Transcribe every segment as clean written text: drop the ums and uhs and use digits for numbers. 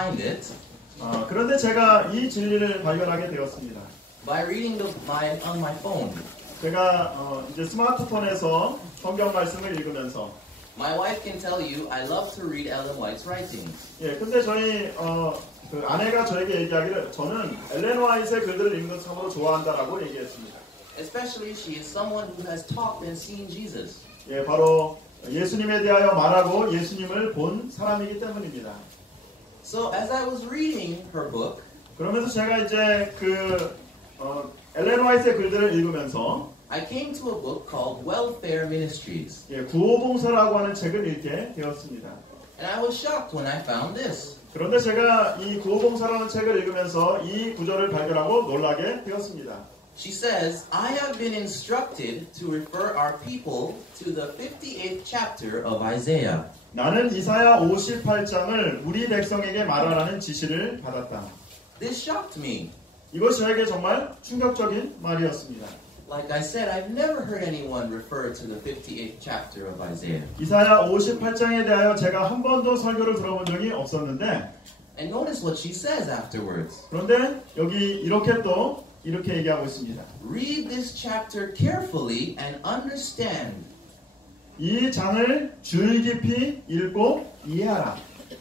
find it 그런데 제가 이 진리를 발견하게 되었습니다. by reading on my phone. 제가 이제 스마트폰에서 성경 말씀을 읽으면서 My wife can tell you I love to read Ellen White's writings. 예, 근데 저희 그 아내가 저에게 얘기하기를 저는 엘렌 화이트의 글들을 읽는 걸 참으로 좋아한다라고 얘기했습니다. Especially she is someone who has talked and seen Jesus. 예, 바로 예수님에 대하여 말하고 예수님을 본 사람이기 때문입니다. So as I was reading her book, 그러면서 제가 이제 엘렌 화이트의 글들을 읽으면서 I came to a book called Welfare Ministries. 예, 구호봉사라고 하는 책을 읽게 되었습니다. And I was shocked when I found this. 그런데 제가 이 구호봉사라는 책을 읽으면서 이 구절을 발견하고 놀라게 되었습니다. She says, I have been instructed to refer our people to the 58th chapter of Isaiah. 나는 이사야 58장을 우리 백성에게 말하라는 지시를 받았다. This shocked me. 이것이 저에게 정말 충격적인 말이었습니다. Like I said, I've never heard anyone refer to the 58th chapter of Isaiah. 이사야 58장에 대하여 제가 한 번도 설교를 들어본 적이 없었는데 And notice what she says afterwards. 그런데 여기 이렇게 얘기하고 있습니다. Read this chapter carefully and understand. 이 장을 줄 깊이 읽고 이해하라.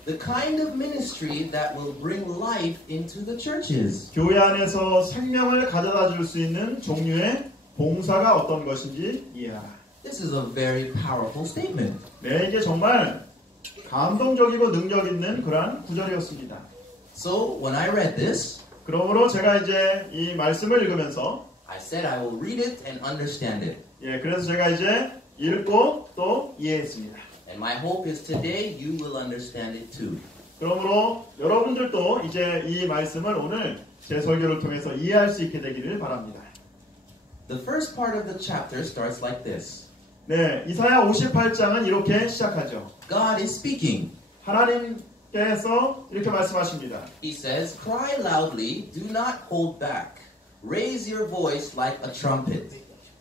The kind of ministry that will bring life into the churches. 교회 안에서 생명을 가져다 줄 수 있는 종류의 봉사가 어떤 것인지 이해하라. This is a very powerful statement. 네, 이게 정말 감동적이고 능력 있는 그러한 구절이었습니다. So when I read this, 그러므로 제가 이제 이 말씀을 읽으면서 I said I will read it and understand it. 예, 그래서 제가 이제 읽고 또 이해했습니다. And my hope is today you will understand it too. 그러므로 여러분들도 이제 이 말씀을 오늘 제 설교를 통해서 이해할 수 있게 되기를 바랍니다. The first part of the chapter starts like this. 네, 이사야 58장은 이렇게 시작하죠. God is speaking. 하나님께서 이렇게 말씀하십니다. He says, cry loudly, do not hold back. Raise your voice like a trumpet.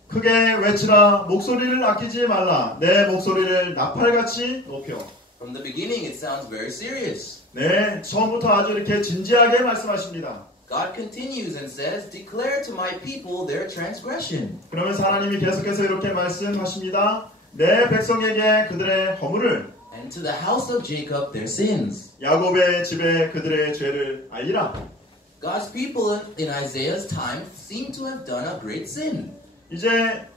크게 외치라, 목소리를 아끼지 말라. 내 목소리를 나팔같이 높여. From the beginning it sounds very serious. 네, 처음부터 아주 이렇게 진지하게 말씀하십니다. God continues and says, declare to my people their transgression. 그러면서 하나님이 계속해서 이렇게 말씀하십니다. 내 백성에게 그들의 허물을 And to the house of Jacob their sins. 야곱의 집에 그들의 죄를 알리라. God's people in Isaiah's time seem to have done a great sin. 이제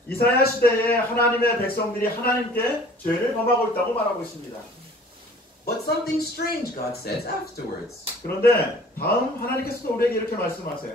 이사야 시대에 하나님의 백성들이 하나님께 죄를 범하고 있다고 말하고 있습니다. But something strange God says afterwards. 그런데 다음 하나님께서도 우리에게 이렇게 말씀하세요.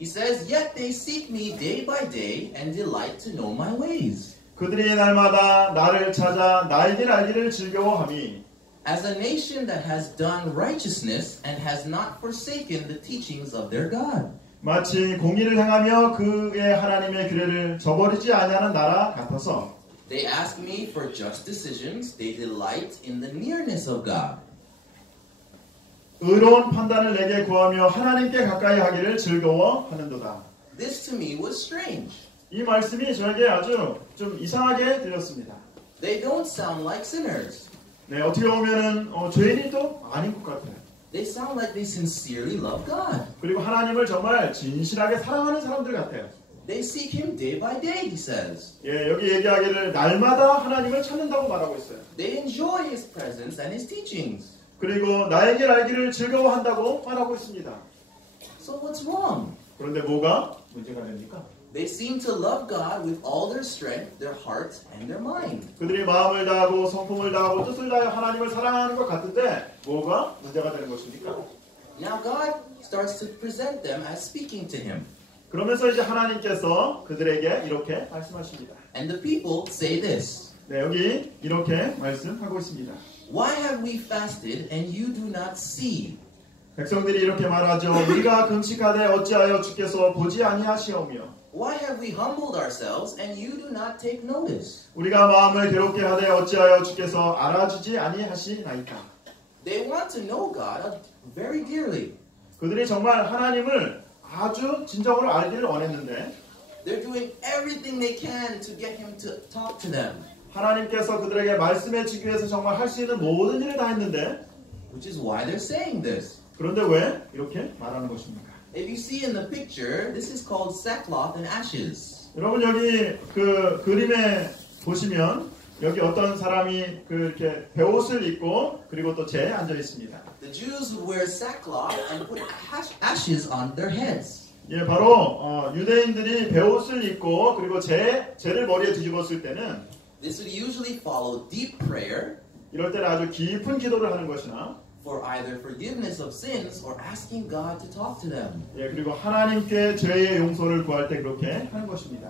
He says, yet they seek me day by day and delight to know my ways. 그들이 날마다 나를 찾아 나의 길 알기를 즐거워하니 As a nation that has done righteousness and has not forsaken the teachings of their God. 마치 공의를 행하며 그의 하나님의 규례를 저버리지 아니하는 나라 같아서 They ask me for just decisions. They delight in the nearness of God. 의로운 판단을 내게 구하며 하나님께 가까이 하기를 즐거워하는도다. This to me was strange. 이 말씀이 저에게 아주 좀 이상하게 들렸습니다. They don't sound like sinners. 네, 어떻게 보면은 죄인이도 아닌 것 같아요. They sound like they sincerely love God. 그리고 하나님을 정말 진실하게 사랑하는 사람들 같아요. They seek Him day by day, He says. 예, 여기 얘기하기를 날마다 하나님을 찾는다고 말하고 있어요. They enjoy His presence and His teachings. 그리고 나의 길 알기를 즐거워한다고 말하고 있습니다. So what's wrong? 그런데 뭐가 문제가 됩니까? They seem to love God with all their strength, their heart, and their mind. 그들이 마음을 다하고 성품을 다하고 뜻을 다하여 하나님을 사랑하는 것 같은데 뭐가 문제가 되는 것입니까? Now God starts to present them as speaking to Him. 그러면서 이제 하나님께서 그들에게 이렇게 말씀하십니다. And the people say this. 네, 여기 이렇게 말씀하고 있습니다. Why have we fasted and you do not see? 백성들이 이렇게 말하죠. 우리가 금식하되 어찌하여 주께서 보지 아니하시오며 Why have we humbled ourselves and you do not take notice? 우리가 마음을 괴롭게 하되 어찌하여 주께서 알아주지 아니하시나이까. They want to know God very dearly. 그들이 정말 하나님을 아주 진정으로 알기를 원했는데 They're doing everything they can to get Him to talk to them. 하나님께서 그들에게 말씀해 주기 위해서 정말 할 수 있는 모든 일을 다 했는데 which is why they're saying this. 그런데 왜 이렇게 말하는 것입니까? If you see in the picture, this is called sackcloth and ashes. 여러분 여기 그 그림에 보시면 여기 어떤 사람이 이렇게 베옷을 입고 그리고 또 재에 앉아 있습니다. The Jews would wear sackcloth and put ashes on their heads. 예, 바로 유대인들이 베옷을 입고 그리고 재를 머리에 뒤집었을 때는 This would usually follow deep prayer 이럴 때는 아주 깊은 기도를 하는 것이나 for either forgiveness of sins or asking God to talk to them. 예, 그리고 하나님께 죄의 용서를 구할 때 그렇게 하는 것입니다.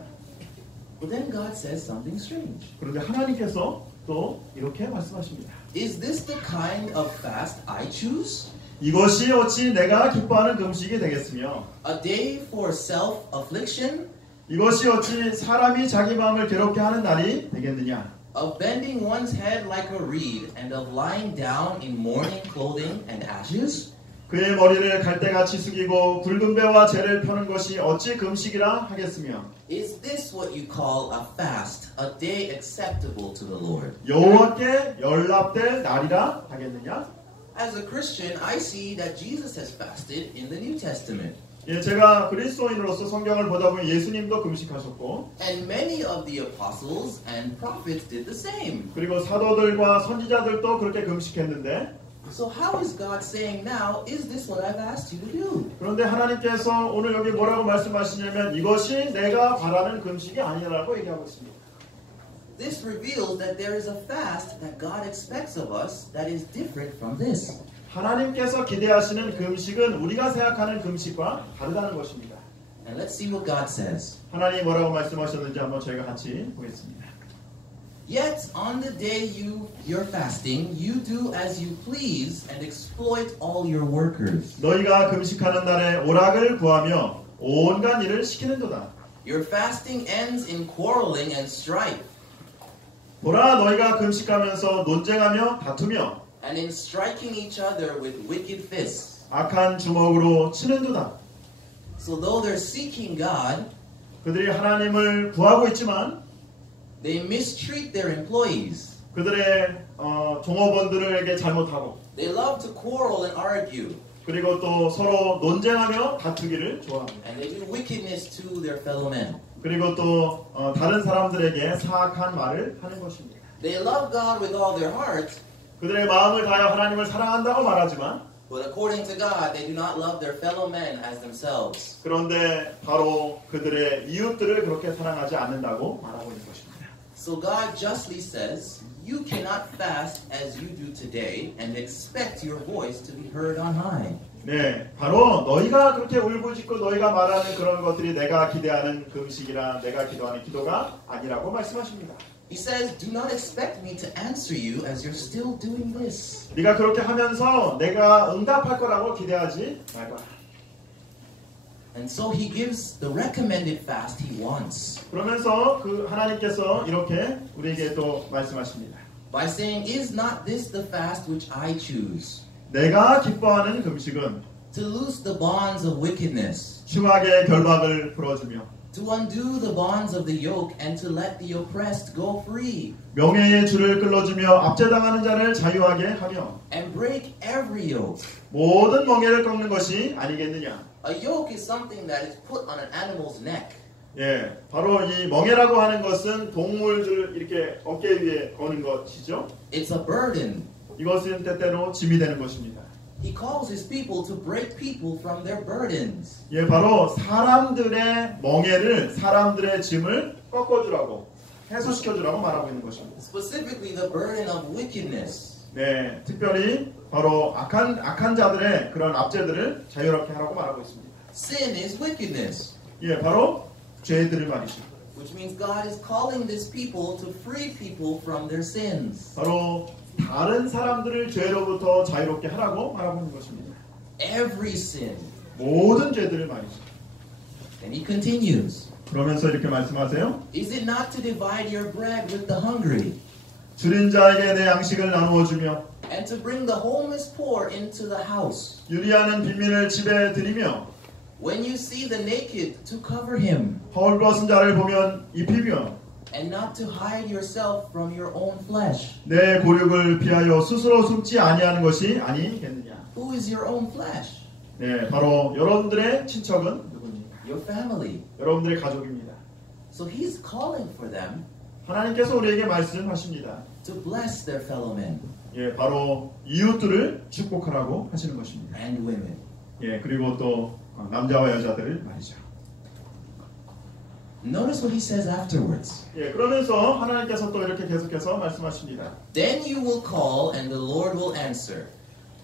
But then God says something strange. 그런데 하나님께서 또 이렇게 말씀하십니다. Is this the kind of fast I choose? 이것이 어찌 내가 기뻐하는 금식이 되겠으며 A day for self-affliction? 이것이 어찌 사람이 자기 마음을 괴롭게 하는 날이 되겠느냐? Of bending one's head like a reed and of lying down in mourning clothing and ashes? 그의 머리를 갈대같이 숙이고 굵은 배와 재를 펴는 것이 어찌 금식이라 하겠으며 Is this what you call a fast, a day acceptable to the Lord? 여호와께 연락될 날이라 하겠느냐? As a Christian, I see that Jesus has fasted in the New Testament. 예, 제가 그리스도인으로서 성경을 보다 보면 예수님도 금식하셨고 And many of the apostles and prophets did the same. 그리고 사도들과 선지자들도 그렇게 금식했는데 So how is God saying now, is this what I've asked you to do? 그런데 하나님께서 오늘 여기 뭐라고 말씀하시냐면 이것이 내가 바라는 금식이 아니라고 얘기하고 있습니다. This reveals that there is a fast that God expects of us that is different from this. 하나님께서 기대하시는 금식은 우리가 생각하는 금식과 다르다는 것입니다. And let's see what God says. 하나님이 뭐라고 말씀하셨는지 한번 저희가 같이 보겠습니다. Yet on the day you're fasting, you do as you please and exploit all your workers. 너희가 금식하는 날에 오락을 구하며 온갖 일을 시키는도다. Your fasting ends in quarreling and strife, 보라 너희가 금식하면서 논쟁하며 다투며 and in striking each other with wicked fists. 악한 주먹으로 치는도다. So though they're seeking God, 그들이 하나님을 구하고 있지만 they mistreat their employees. 그들의 종업원들에게 잘못하고 They love to quarrel and argue, 그리고 또 서로 논쟁하며 다투기를 좋아합니다. and they do wickedness to their fellow men. 그리고 또 다른 사람들에게 사악한 말을 하는 것입니다. They love God with all their heart, 그들의 마음을 다하여 하나님을 사랑한다고 말하지만 but according to God, they do not love their fellow men as themselves. 그런데 바로 그들의 이웃들을 그렇게 사랑하지 않는다고 말하고 있는 것입니다. So God justly says, you cannot fast as you do today and expect your voice to be heard on high. 네, 바로 너희가 그렇게 울부짖고 너희가 말하는 그런 것들이 내가 기대하는 금식이나 내가 기도하는 기도가 아니라고 말씀하십니다. He says, do not expect me to answer you as you're still doing this. 네가 그렇게 하면서 내가 응답할 거라고 기대하지 말거라. And so he gives the recommended fast he wants 그러면서 그 하나님께서 이렇게 우리에게 또 말씀하십니다. by saying, is not this the fast which I choose? 내가 기뻐하는 금식은 To loose the bonds of wickedness, 흉악의 결박을 풀어주며 to undo the bonds of the yoke and to let the oppressed go free, 명예의 줄을 끌어주며 압제당하는 자를 자유하게 하며 and break every yoke. 모든 멍에를 꺾는 것이 아니겠느냐. A yoke is something that is put on an animal's neck. 예, 바로 이 멍에라고 하는 것은 동물들 이렇게 어깨 위에 거는 것이죠. It's a burden. 이것은 때때로 짐이 되는 것입니다. He calls his people to break people from their burdens. 예, 바로 사람들의 멍에를 사람들의 짐을 꺾어주라고 해소시켜주라고 말하고 있는 것입니다. Specifically the burden of wickedness. 네, 특별히 바로 악한 자들의 그런 압제들을 자유롭게 하라고 말하고 있습니다. Sin is wickedness, 예, 바로 죄들을 말이죠. which means God is calling this people to free people from their sins. 바로 다른 사람들을 죄로부터 자유롭게 하라고 말하고 있는 것입니다. Every sin. 모든 죄들을 말이죠. And he continues. 그러면서 이렇게 말씀하세요. Is it not to divide your bread with the hungry, 줄인 자에게 내 양식을 나누어 주며 and to bring the homeless poor into the house? 유리하는 빈민을 집에 들이며 When you see the naked, to cover him, 헐벗은 자를 보면 입히며 and not to hide yourself from your own flesh. 내 고륙을 피하여 스스로 숨지 아니하는 것이 아니겠느냐. Who is your own flesh? 네, 바로 여러분들의 친척은 누구입니까? Your family. 여러분들의 가족입니다. So he's calling for them 하나님께서 우리에게 말씀하십니다. to bless their fellow men 예, 바로 이웃들을 축복하라고 하시는 것입니다. and women. 예, 그리고 또 남자와 여자들을 말이죠. Notice what he says afterwards. 예, 그러면서 하나님께서 또 이렇게 계속해서 말씀하십니다. Then you will call and the Lord will answer.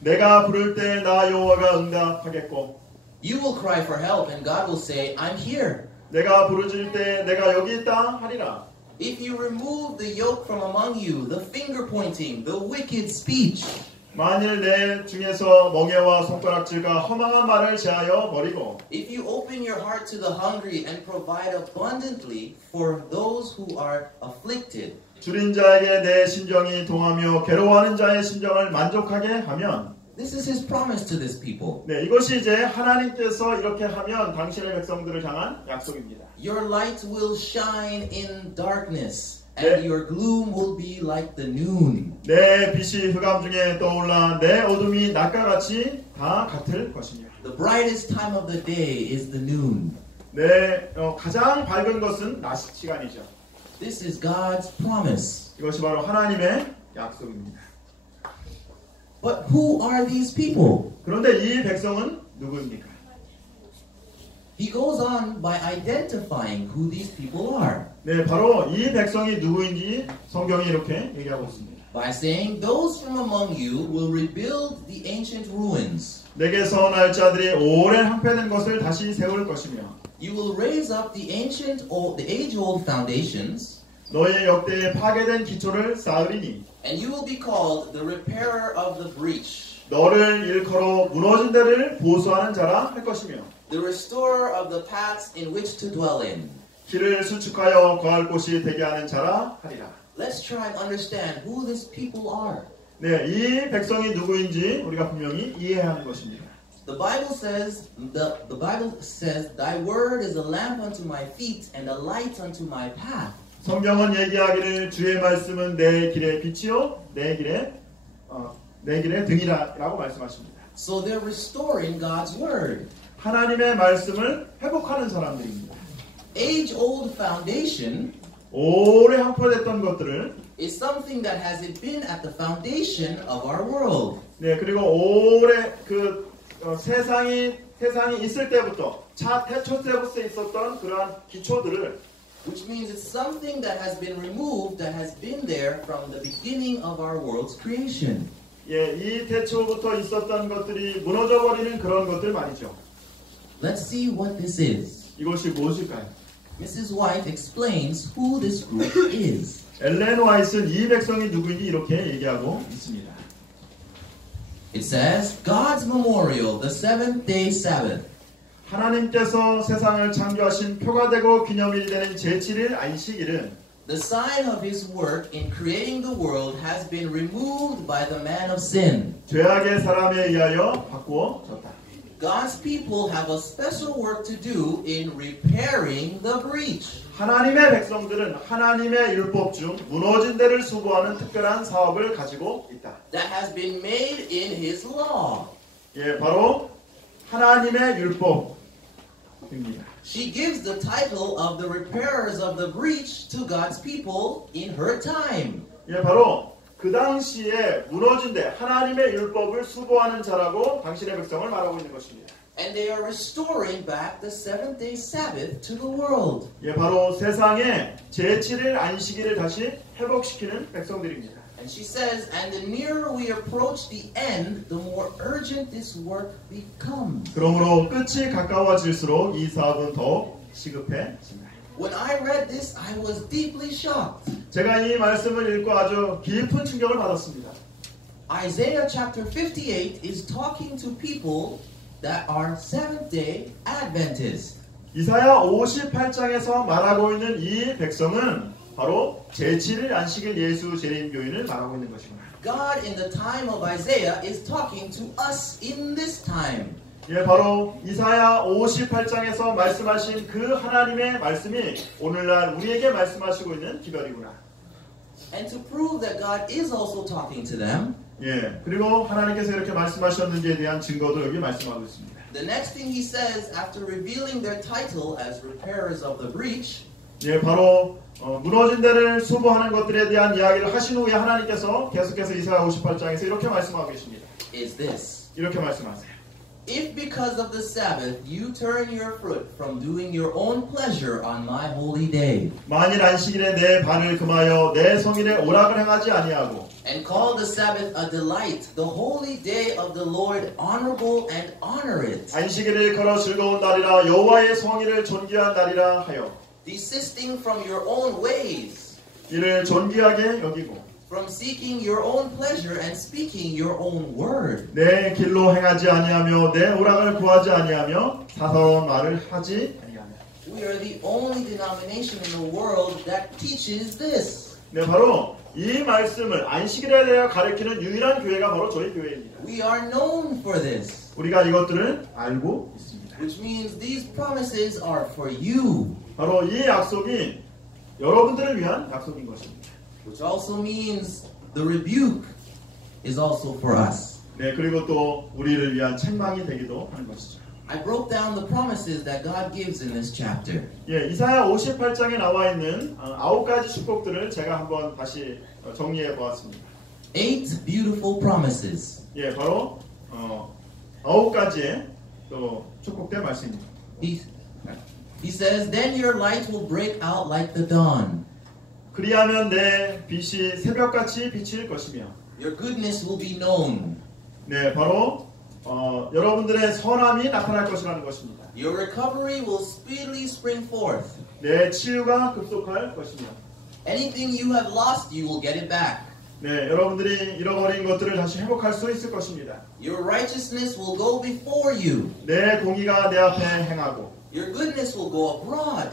내가 부를 때 나 여호와가 응답하겠고 You will cry for help and God will say, I'm here. 내가 부르짖을 때 내가 여기 있다 하리라. If you remove the yoke from among you, the finger pointing, the wicked speech, 만일 내 중에서 멍에와 손가락질과 허망한 말을 제하여 버리고 if you open your heart to the hungry and provide abundantly for those who are afflicted, 줄인 자에게 내 심정이 동하며 괴로워하는 자의 심정을 만족하게 하면 this is his promise to this people. 네, 이것이 이제 하나님께서 이렇게 하면 당신의 백성들을 향한 약속입니다. Your light will shine in darkness, and your gloom will be like the noon. 내 빛이 흑암 중에 떠올라 내 어둠이 낮과 같이 다 같을 것이며 The brightest time of the day is the noon. 내 가장 밝은 것은 낮 시간이죠. This is God's promise. 이것이 바로 하나님의 약속입니다. But who are these people? 그런데 이 백성은 누구입니까? He goes on by identifying who these people are. 네, 바로 이 백성이 누구인지 성경이 이렇게 얘기하고 있습니다. By saying, those from among you will rebuild the ancient ruins. 내게 선할 자들이 오래 항폐된 것을 다시 세울 것이며 You will raise up the age-old foundations. 너의 역대에 파괴된 기초를 쌓으리니 And you will be called the repairer of the breach, 너를 일컬어 무너진 데를 보수하는 자라 할 것이며 the restorer of the paths in which to dwell in. 길을 수축하여 거할 곳이 되게 하는 자라 하리라. Let's try and understand who these people are. 네, 이 백성이 누구인지 우리가 분명히 이해해야 하는 것입니다. The Bible says, Thy word is a lamp unto my feet and a light unto my path. 성경은 얘기하기를 주의 말씀은 내 길의 빛이요 내 길의 등이라고 말씀하십니다. So they're restoring God's word. 하나님의 말씀을 회복하는 사람들입니다. Age-old foundation 오래 항포됐던 것들을 is something that has been at the foundation of our world. 네, 그리고 오래 세상이 있을 때부터 태초 때부터 있었던 그러한 기초들을 Which means it's something that has been removed, that has been there from the beginning of our world's creation. 예, 이 태초부터 있었던 것들이 무너져버리는 그런 것들 말이죠. Let's see what this is. 이것이 무엇일까요? Mrs. White explains who this group is. 엘렌 화이트는 이 백성이 누구인지 이렇게 얘기하고 있습니다. It says, God's memorial, the seventh day Sabbath. 하나님께서 세상을 창조하신 표가 되고 기념일이 되는 제7일 안식일은 The sign of his work in creating the world has been removed by the man of sin. 죄악의 사람에 의하여 바꾸어졌다. God's people have a special work to do in repairing the breach. 하나님의 백성들은 하나님의 율법 중 무너진 데를 수고하는 특별한 사업을 가지고 있다. That has been made in his law. 예, 바로 하나님의 율법입니다. She gives the title of the repairers of the breach to God's people in her time. 예, 바로 그 당시에 무너진 데 하나님의 율법을 수고하는 자라고 당신의 백성을 말하고 있는 것입니다. And they are restoring back the seventh day Sabbath to the world. 예, 바로 세상에 제7일 안식일을 다시 회복시키는 백성들입니다. And she says, and the nearer we approach the end, the more urgent this work becomes. 그러므로 끝이 가까워질수록 이 사업은 더욱 시급해집니다. When I read this, I was deeply shocked. 제가 이 말씀을 읽고 아주 깊은 충격을 받았습니다. Isaiah chapter 58 is talking to people that are Seventh-day Adventists. 이사야 58장에서 말하고 있는 이 백성은 바로 제7일 안식일 예수 재림교인을 말하고 있는 것입니다. God in the time of Isaiah is talking to us in this time. 예, 바로 이사야 58장에서 말씀하신 그 하나님의 말씀이 오늘날 우리에게 말씀하시고 있는 기별이구나. And to prove that God is also talking to them, 예, 그리고 하나님께서 이렇게 말씀하셨는지에 대한 증거도 여기 말씀하고 있습니다. the next thing he says after revealing their title as repairers of the breach, 예, 바로 무너진 데를 수보하는 것들에 대한 이야기를 하신 후에 하나님께서 계속해서 이사야 58장에서 이렇게 말씀하고 계십니다. is this. 이렇게 말씀하세요. If because of the Sabbath you turn your foot from doing your own pleasure on my holy day, 만일 안식일에 내 발을 금하여 내 성일에 오락을 행하지 아니하고 and call the Sabbath a delight, the holy day of the Lord honorable and honor it, 안식일을 걸어 즐거운 날이라 여호와의 성일을 존귀한 날이라 하여 desisting from your own ways, 이를 존귀하게 여기고 from seeking your own pleasure and speaking your own word. 내 길로 행하지 아니하며 내 오락을 구하지 아니하며 사사로운 말을 하지 아니하며. We are the only denomination in the world that teaches this. 네, 바로 이 말씀을 안식일에 대해 가르치는 유일한 교회가 바로 저희 교회입니다. We are known for this, 우리가 이것들을 알고 있습니다. which means these promises are for you, 바로 이 약속이 여러분들을 위한 약속인 것입니다. which also means the rebuke is also for us. 네, 그리고 또 우리를 위한 책망이 되기도 하는 것이죠. I broke down the promises that God gives in this chapter. 예, 이사야 58장에 나와 있는 9가지 축복들을 제가 한번 다시 정리해 보았습니다. 8 beautiful promises. 예, 바로 9가지의 또 축복된 말씀입니다. He says, then your light will break out like the dawn. 그리하면 내 빛이 새벽같이 비칠 것이며 Your goodness will be known. 네, 바로 여러분들의 선함이 나타날 것이라는 것입니다. Your recovery will speedily spring forth. 내 치유가 급속할 것이며 Anything you have lost, you will get it back. 네, 여러분들이 잃어버린 것들을 다시 회복할 수 있을 것입니다. Your righteousness will go before you. 내 공의가 내 앞에 행하고 Your goodness will go abroad.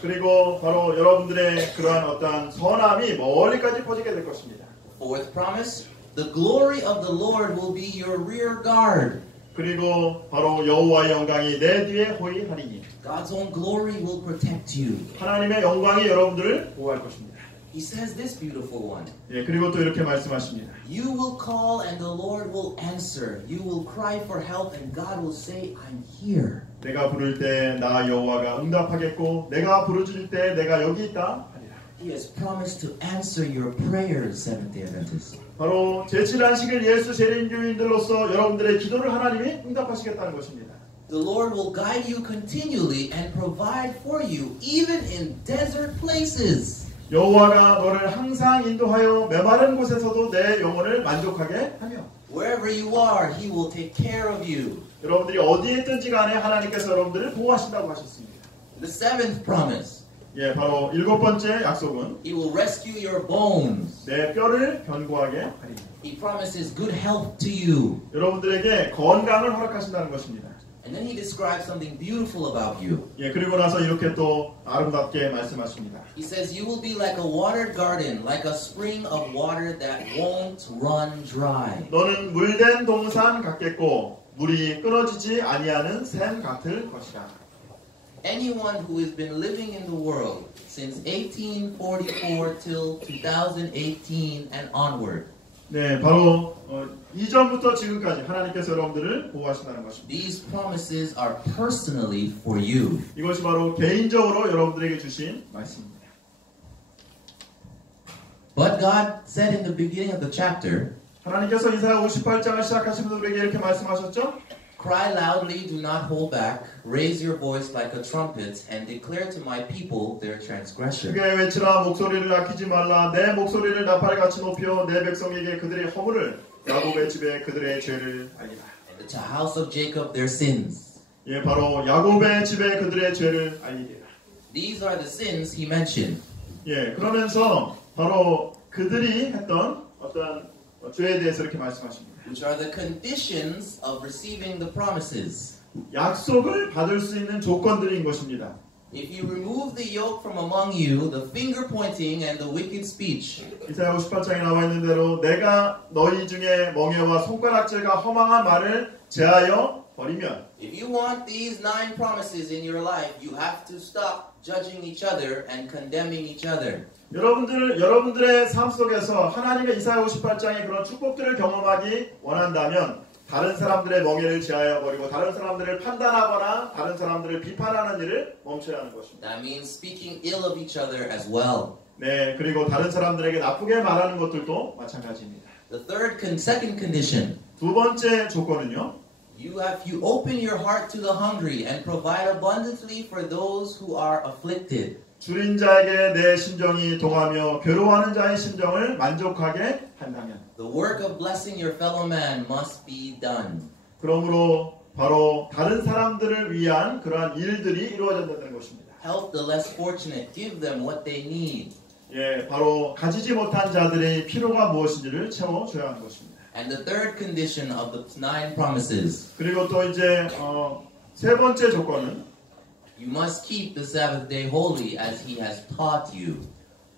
그리고 바로 여러분들의 그러한 어떤 선함이 멀리까지 퍼지게 될 것입니다. Fourth promise, the glory of the Lord will be your rear guard. 그리고 바로 여호와의 영광이 내 뒤에 호위하리니 God's own glory will protect you. 하나님의 영광이 여러분들을 보호할 것입니다. He says this beautiful one. 예, 그리고 또 이렇게 말씀하십니다. You will call and the Lord will answer. You will cry for help and God will say, I'm here. 내가 부를 때 나 여호와가 응답하겠고 내가 부르짖을 때 내가 여기 있다 하리라. He has promised to answer your prayers, Seventh-day Adventists. 바로 제7안식일 예수 재림교인들로서 여러분들의 기도를 하나님이 응답하시겠다는 것입니다. The Lord will guide you continually and provide for you, even in desert places. 여호와가 너를 항상 인도하여 메마른 곳에서도 내 영혼을 만족하게 하며 Wherever you are, He will take care of you. 여러분들이 어디에 있든지 간에 하나님께서 여러분들을 보호하신다고 하셨습니다. The seventh promise, 예, 바로 7번째 약속은 He will rescue your bones. 내 뼈를 견고하게 하리니 He promises good health to you. 여러분들에게 건강을 허락하신다는 것입니다. And then He describes something beautiful about you. 예, 그리고 나서 이렇게 또 아름답게 말씀하십니다. He says, you will be like a watered garden, like a spring of water that won't run dry. 너는 물된 동산 같겠고 물이 끊어지지 아니하는 샘 같을 것이다. Anyone who has been living in the world since 1844 till 2018 and onward, 네, 바로 이전부터 지금까지 하나님께서 여러분들을 보호하신다는 것입니다. these promises are personally for you. 이것이 바로 개인적으로 여러분들에게 주신 말씀입니다. But God said in the beginning of the chapter, 하나님께서 이사야 58장을 시작하시면서 우리에게 이렇게 말씀하셨죠? Cry loudly, do not hold back. Raise your voice like a trumpet and declare to my people their transgression. 크게 외치라 목소리를 아끼지 말라 내 목소리를 나팔같이 높여 내 백성에게 그들의 허물을 야곱의 집에 그들의 죄를 알리라. And to the house of Jacob their sins. 예, 바로 야곱의 집에 그들의 죄를 알리리라. These are the sins he mentioned. 예, 그러면서 바로 그들이 했던 어떤 죄에 대해서 이렇게 말씀하십니다. Which are the conditions of receiving the promises. 약속을 받을 수 있는 조건들인 것입니다. If you remove the yoke from among you, the finger pointing and the wicked speech, 이사야 58장에 나와 있는 대로 내가 너희 중에 멍에와 손가락질과 허망한 말을 제하여 버리면 if you want these 9 promises in your life, you have to stop judging each other and condemning each other. 여러분들의 삶 속에서 하나님의 이사야 58장의 그런 축복들을 경험하기 원한다면 다른 사람들의 멍에를 제하여 버리고 다른 사람들을 판단하거나 다른 사람들을 비판하는 일을 멈춰야 하는 것입니다. That means speaking ill of each other as well. 네, 그리고 다른 사람들에게 나쁘게 말하는 것들도 마찬가지입니다. The second condition. 두 번째 조건은요. You open your heart to the hungry and provide abundantly for those who are afflicted. 줄인 자에게 내 심정이 동하며 괴로워하는 자의 심정을 만족하게 한다면 The work of blessing your fellow man must be done. 그러므로 바로 다른 사람들을 위한 그러한 일들이 이루어진다는 것입니다. Help the less fortunate. Give them what they need. 예, 바로 가지지 못한 자들의 필요가 무엇인지를 채워줘야 하는 것입니다. And the third condition of the 9 promises. 그리고 또 이제 세 번째 조건은 You must keep the Sabbath day holy as he has taught you.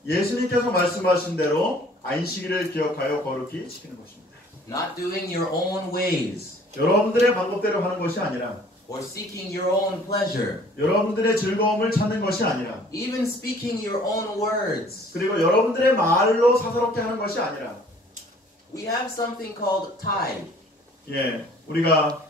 예수님께서 말씀하신 대로 안식일을 기억하여 거룩히 지키는 것입니다. Not doing your own ways 여러분들의 방법대로 하는 것이 아니라 or seeking your own pleasure. 여러분들의 즐거움을 찾는 것이 아니라 Even speaking your own words. 그리고 여러분들의 말로 사사롭게 하는 것이 아니라 We have something called tithe. 예, 우리가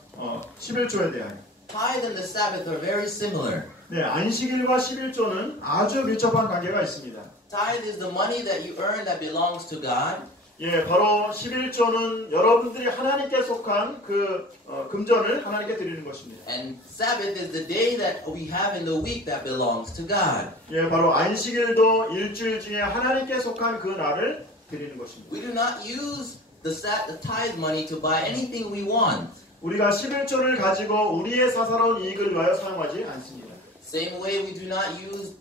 11조에 대한 Tithe and the Sabbath are very similar. 네, 안식일과 11조는 아주 밀접한 관계가 있습니다. Tithe is the money that you earn that belongs to God. 예, 바로 11조는 여러분들이 하나님께 속한 그 금전을 하나님께 드리는 것입니다. And Sabbath is the day that we have in the week that belongs to God. 예, 바로 안식일도 일주일 중에 하나님께 속한 그 날을 드리는 것입니다. We do not use the tithe money to buy anything we want. 우리가 11조를 가지고 우리의 사사로운 이익을 위하여 사용하지 않습니다. Same way we do not use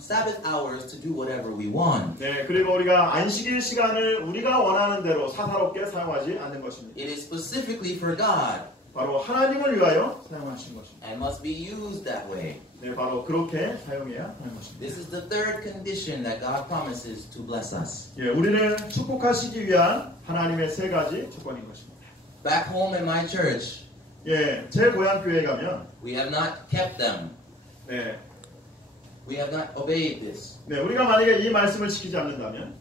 Sabbath hours to do whatever we want. 네, 그리고 우리가 안식일 시간을 우리가 원하는 대로 사사롭게 사용하지 않는 것입니다. It is specifically for God 바로 하나님을 위하여 사용하신 것입니다. and must be used that way. 네, 바로 그렇게 사용해야 하는 것입니다. This is the third condition that God promises to bless us. 예, 우리를 축복하시기 위한 하나님의 세 가지 조건인 것입니다. Back home in my church, 예, 제 고향 교회에 가면 we have not kept them. 네, We have not obeyed this. 네, 우리가 만약에 이 말씀을 지키지 않는다면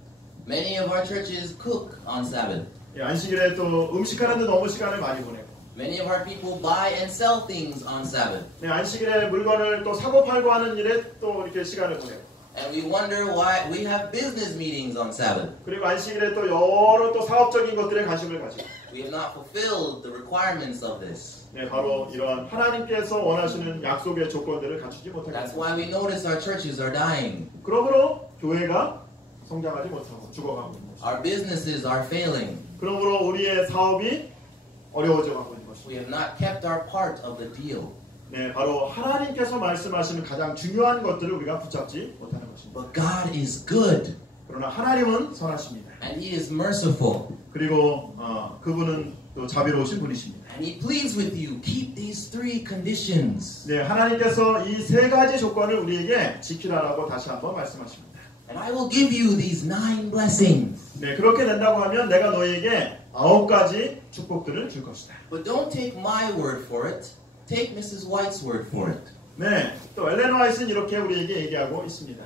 Many of our churches cook on Sabbath. 예, 안식일에 또 음식하는데 너무 시간을 많이 보내고 Many of our people buy and sell things on Sabbath. 네, 안식일에 물건을 또 사고 팔고 하는 일에 또 이렇게 시간을 보내고 And we wonder why we have business meetings on Sabbath. 그리고 안식일에 또 여러 또 사업적인 것들에 관심을 가지고 We have not fulfilled the requirements of this. 네, 바로 이러한 하나님께서 원하시는 약속의 조건들을 갖추지 못하게 That's 됩니다. why we notice our churches are dying. 그러므로 교회가 성장하지 못하고 죽어가고 있는 것입니다. Our businesses are failing. 그러므로 우리의 사업이 어려워져 가고 있는 것입니다. We have not kept our part of the deal. 네, 바로 하나님께서 말씀하시는 가장 중요한 것들을 우리가 붙잡지 못하는 것입니다. But God is good 그러나 하나님은 선하십니다. and He is merciful 그리고 그분은 또 자비로우신 분이십니다. and He pleads with you. Keep these 3 conditions. 네, 하나님께서 이 세 가지 조건을 우리에게 지키라라고 다시 한번 말씀하십니다. And I will give you these 9 blessings. 네, 그렇게 된다고 하면 내가 너희에게 9가지 축복들을 줄 것이다. But don't take my word for it. Take Mrs. White's word for it. 네, 또 엘렌 화이트는 이렇게 우리에게 얘기하고 있습니다.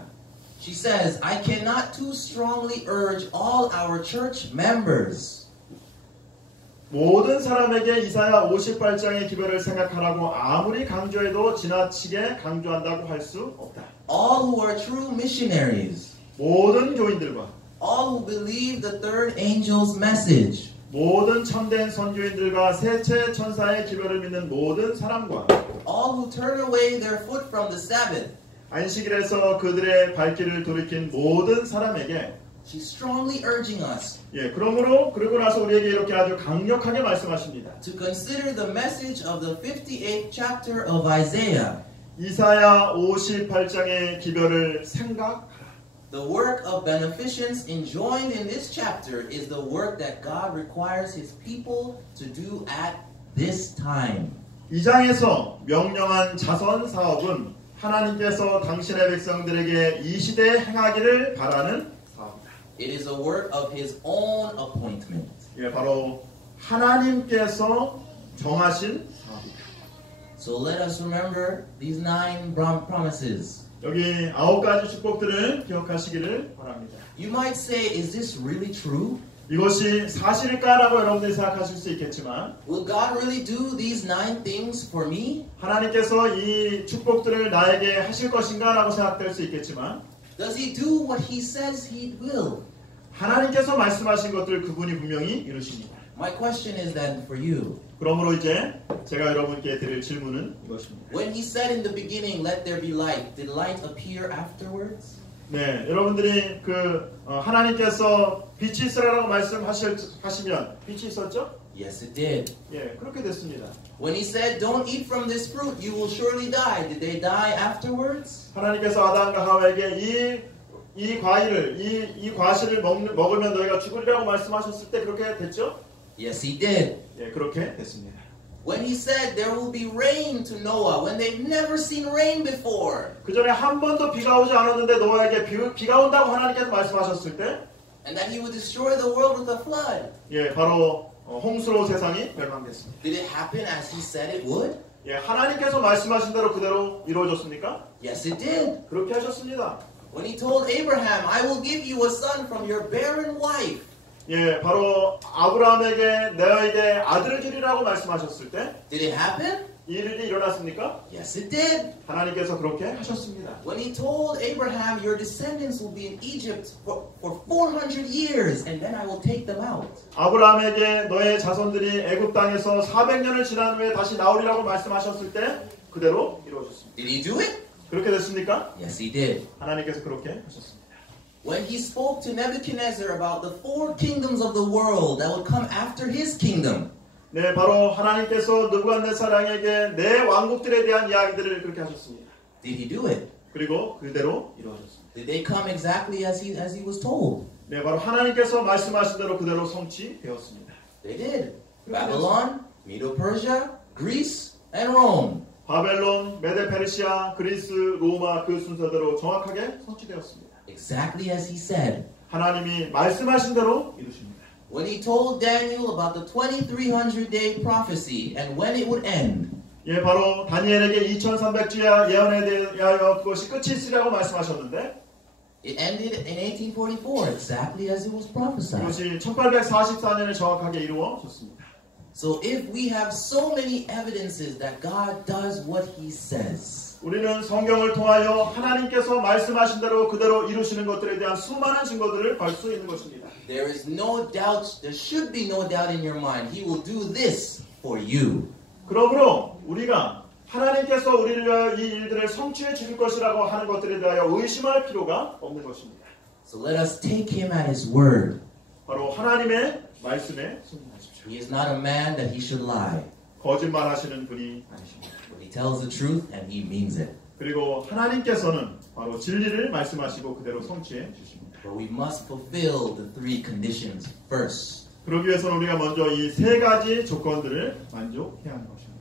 She says, I cannot too strongly urge all our church members. 모든 사람에게 이사야 58장의 기별을 생각하라고 아무리 강조해도 지나치게 강조한다고 할 수 없다. All who are true missionaries. 모든 교인들과 All who believe the third angel's message. 모든 참된 선교인들과 셋째 천사의 기별을 믿는 모든 사람과 All who turn away their foot from the Sabbath. 안식일에서 그들의 발길을 돌이킨 모든 사람에게 She's strongly urging us 예, 그러고 나서 우리에게 이렇게 아주 강력하게 말씀하십니다. to consider the message of the 58th chapter of Isaiah. 이사야 58장의 기별을 생각하라. The work of beneficence enjoined in this chapter is the work that God requires His people to do at this time. 이 장에서 명령한 자선 사업은 하나님께서 당신의 백성들에게 이 시대에 행하기를 바라는 사업이다. It is a work of His own appointment. 예, 바로 하나님께서 정하신 사업이다. So let us remember these 9 promises. 여기 9가지 축복들을 기억하시기를 바랍니다. You might say, is this really true? 이것이 사실일까라고 여러분들이 생각하실 수 있겠지만 Will God really do these 9 things for me? 하나님께서 이 축복들을 나에게 하실 것인가라고 생각될 수 있겠지만 Does He do what He says He will? 하나님께서 말씀하신 것들 그분이 분명히 이루십니다. My question is then for you. 그러므로 이제 제가 여러분께 드릴 질문은 이것입니다. When He said in the beginning, let there be light, did light appear afterwards? 네, 여러분들이 하나님께서 빛이 있으라고 말씀하시면 빛이 있었죠? Yes, it did. 예, 그렇게 됐습니다. When He said, don't eat from this fruit, you will surely die, did they die afterwards? 하나님께서 아담과 하와에게 이 과일을 이 과실을 먹으면 너희가 죽으리라고 말씀하셨을 때 그렇게 됐죠? Yes, He did. 예, 그렇게 됐습니다. When He said there will be rain to Noah when they've never seen rain before. 그 전에 한 번도 비가 오지 않았는데 노아에게 비가 온다고 하나님께서 말씀하셨을 때 And that He would destroy the world with a flood. 예, 바로 홍수로 세상이 멸망됐습니다. Did it happen as He said it would? 예, 하나님께서 말씀하신 대로 그대로 이루어졌습니까? Yes, it did. 그렇게 하셨습니다. When He told Abraham, I will give you a son from your barren wife. 예, 바로 아브라함에게 너에게 아들을 주리라고 말씀하셨을 때 Did it happen? 이 일이 일어났습니까? Yes, it did. 하나님께서 그렇게 하셨습니다. When He told Abraham, your descendants will be in Egypt for 400 years, and then I will take them out. 아브라함에게 너의 자손들이 애굽 땅에서 400년을 지난 후에 다시 나오리라고 말씀하셨을 때 그대로 이루어졌습니다. Did He do it? 그렇게 됐습니까? Yes, He did. 하나님께서 그렇게 하셨습니다. When He spoke to Nebuchadnezzar about the 4 kingdoms of the world that would come after his kingdom. 네, 바로 하나님께서 느부갓네살에게 네 왕국들에 대한 이야기들을 그렇게 하셨습니다. Did He do it? 그리고 그대로 이루어졌습니다. Did they come exactly as he was told? 네, 바로 하나님께서 말씀하신 대로 그대로 성취되었습니다. They did. Babylon, Medo-Persia, Greece, and Rome. 바벨론, 메데페르시아, 그리스, 로마 그 순서대로 정확하게 성취되었습니다. Exactly as He said. 하나님이 말씀하신 대로 이루십니다. When He told Daniel about the 2300-day prophecy and when it would end. 예, 바로 다니엘에게 2300주야 예언에 대하여 그것이 끝이 있으라고 말씀하셨는데 It ended in 1844, exactly as it was prophesied. 그것이 1844년에 정확하게 이루어졌습니다. So if we have so many evidences that God does what He says, 우리는 성경을 통하여 하나님께서 말씀하신 대로 그대로 이루시는 것들에 대한 수많은 증거들을 볼 수 있는 것입니다. there is no doubt, there should be no doubt in your mind, He will do this for you. 그러므로 우리가 하나님께서 우리를 위하여 이 일들을 성취해 주실 것이라고 하는 것들에 대하여 의심할 필요가 없는 것입니다. So let us take Him at His word. 바로 하나님의 말씀에 순종하십시오. He is not a man that He should lie. 거짓말하시는 분이 아니십니다. But He tells the truth and He means it. 그리고 하나님께서는 바로 진리를 말씀하시고 그대로 성취해 주십니다. But we must fulfill the 3 conditions first. 그러기 위해서는 우리가 먼저 이 3가지 조건들을 만족해야 하는 것입니다.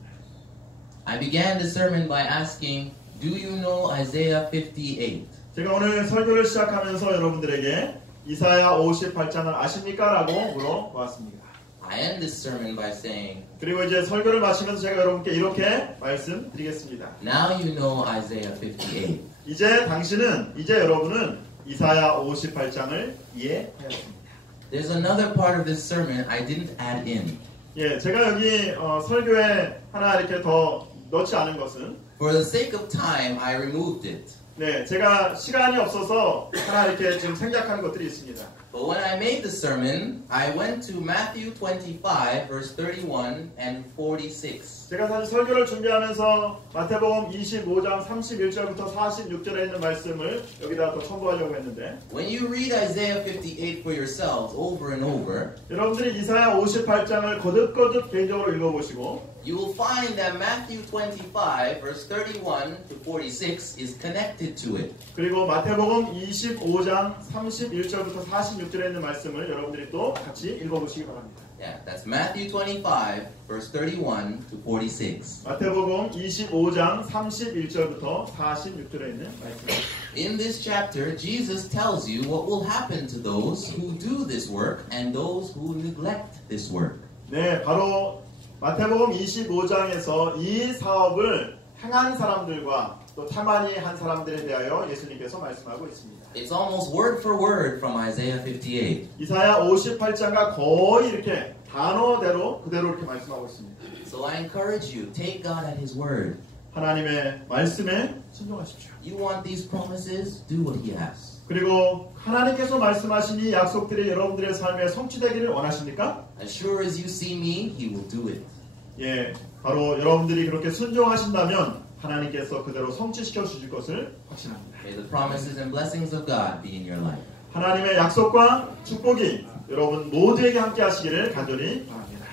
I began the sermon by asking, do you know Isaiah 58? 제가 오늘 설교를 시작하면서 여러분들에게 이사야 58장을 아십니까? 라고 물어보았습니다. I end this sermon by saying, 그리고 이제 설교를 마치면서 제가 여러분께 이렇게 말씀드리겠습니다. now you know Isaiah 58. 이제 여러분은 이사야 58장을 이해하였습니다. There's another part of this sermon I didn't add in. 예, 제가 여기 설교에 하나 이렇게 더 넣지 않은 것은 For the sake of time, I removed it. 네, 제가 시간이 없어서 하나 이렇게 지금 생략하는 것들이 있습니다. But when I made the sermon, I went to Matthew 25, verse 31 and 46. 제가 사실 설교를 준비하면서 마태복음 25장 31절부터 46절에 있는 말씀을 여기다 또 첨부하려고 했는데 When you read Isaiah 58 for yourselves over and over, 여러분들이 이사야 58장을 거듭거듭 개인적으로 읽어보시고 you will find that Matthew 25, verse 31 to 46 is connected to it. 그리고 마태복음 25장 31절부터 46절에 있는 말씀을 여러분들이 또 같이 읽어보시기 바랍니다. Yeah, that's Matthew 25, verse 31 to 46. 마태복음 25장 31절부터 46절에 있는 말씀입니다. In this chapter, Jesus tells you what will happen to those who do this work and those who neglect this work. 네, 바로 마태복음 25장에서 이 사업을 행한 사람들과 또 태만히 한 사람들에 대하여 예수님께서 말씀하고 있습니다. It's almost word for word from Isaiah 58. 이사야 58장과 거의 이렇게 단어대로 그대로 이렇게 말씀하고 있습니다. So I encourage you, take God at His word. 하나님의 말씀에 순종하십시오. You want these promises? Do what He asks. 그리고 하나님께서 말씀하신 이 약속들이 여러분들의 삶에 성취되기를 원하십니까? As sure as you see me, He will do it. 예, 바로 여러분들이 그렇게 순종하신다면 하나님께서 그대로 성취시켜 주실 것을 확신합니다. May the promises and blessings of God be in your life. 하나님의 약속과 축복이 여러분 모두에게 함께 하시기를 간절히 바랍니다.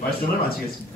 말씀을 마치겠습니다.